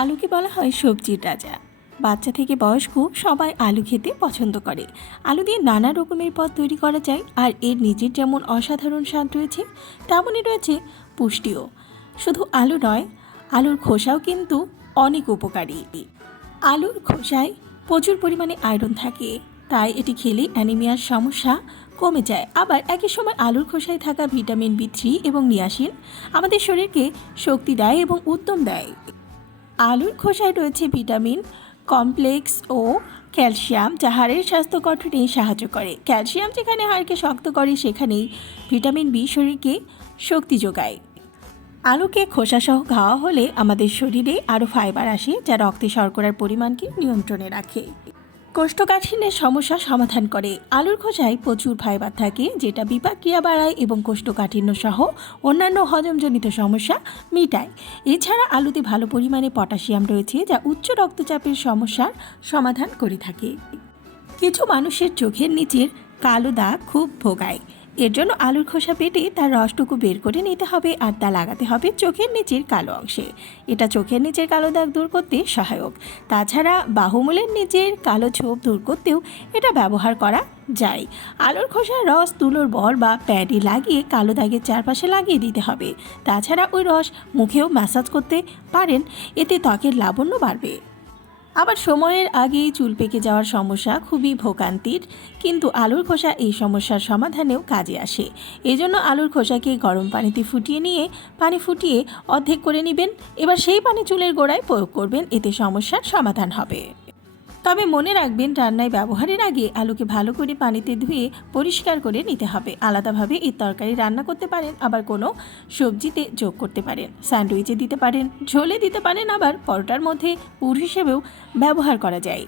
আলুকে বলা হয় সবজির রাজা। বাচ্চা থেকে বয়স্ক সবাই আলু খেতে পছন্দ করে। আলু দিয়ে নানা রকমের পদ তৈরি করা যায়, আর এর নিজের যেমন অসাধারণ স্বাদ রয়েছে, তেমনই রয়েছে পুষ্টিও। শুধু আলু নয়, আলুর খোসাও কিন্তু অনেক উপকারী। আলুর খোসায় প্রচুর পরিমাণে আয়রন থাকে, তাই এটি খেলে অ্যানিমিয়ার সমস্যা কমে যায়। আবার একই সময় আলুর খোসায় থাকা ভিটামিন বি3 এবং নিয়াসিন আমাদের শরীরকে শক্তি দেয় এবং উদ্যম দেয়। আলুর খোসায় রয়েছে ভিটামিন কমপ্লেক্স ও ক্যালসিয়াম, যা হাড়ের স্বাস্থ্য গঠনে সাহায্য করে। ক্যালসিয়াম যেখানে হাড়কে শক্ত করে, সেখানেই ভিটামিন বি শরীরকে শক্তি যোগায়। আলুকে খোসাসহ খাওয়া হলে আমাদের শরীরে আরও ফাইবার আসে, যা রক্তে শর্করার পরিমাণকে নিয়ন্ত্রণে রাখে। কোষ্ঠকাঠিন্যের সমস্যা সমাধান করে। আলুর খোসায় প্রচুর ফাইবার থাকে, যেটা বিপাক ক্রিয়া বাড়ায় এবং কোষ্ঠকাঠিন্য সহ অন্যান্য হজমজনিত সমস্যা মেটায়। এছাড়া আলুতে ভালো পরিমাণে পটাশিয়াম রয়েছে, যা উচ্চ রক্তচাপের সমস্যার সমাধান করে থাকে। কিছু মানুষের চোখের নিচের কালো দাগ খুব ভোগায়। এর জন্য আলুর খোসা পেটে তার রসটুকু বের করে নিতে হবে, আর তা লাগাতে হবে চোখের নিচের কালো অংশে। এটা চোখের নিচের কালো দাগ দূর করতে সহায়ক। তাছাড়া বাহুমূলের নিচের কালো ছোপ দূর করতেও এটা ব্যবহার করা যায়। আলুর খোসার রস তুলোর বর বা প্যাডে লাগিয়ে কালো দাগের চারপাশে লাগিয়ে দিতে হবে। তাছাড়া ওই রস মুখেও ম্যাসাজ করতে পারেন, এতে ত্বকের লাবণ্য বাড়বে। আবার সময়ের আগেই চুল পেকে যাওয়ার সমস্যা খুবই ভোগান্তির, কিন্তু আলুর খোসা এই সমস্যার সমাধানেও কাজে আসে। এজন্য আলুর খোসাকে গরম পানিতে ফুটিয়ে নিয়ে পানি ফুটিয়ে অর্ধেক করে নেবেন। এবার সেই পানি চুলের গোড়ায় প্রয়োগ করবেন, এতে সমস্যার সমাধান হবে। তবে মনে রাখবেন, রান্নায় ব্যবহারের আগে আলুকে ভালো করে পানিতে ধুয়ে পরিষ্কার করে নিতে হবে। আলাদাভাবে এর তরকারি রান্না করতে পারেন, আবার কোনো সবজিতে যোগ করতে পারেন, স্যান্ডউইচে দিতে পারেন, ঝোলে দিতে পারেন, আবার পরোটার মধ্যে পুর হিসেবেও ব্যবহার করা যায়।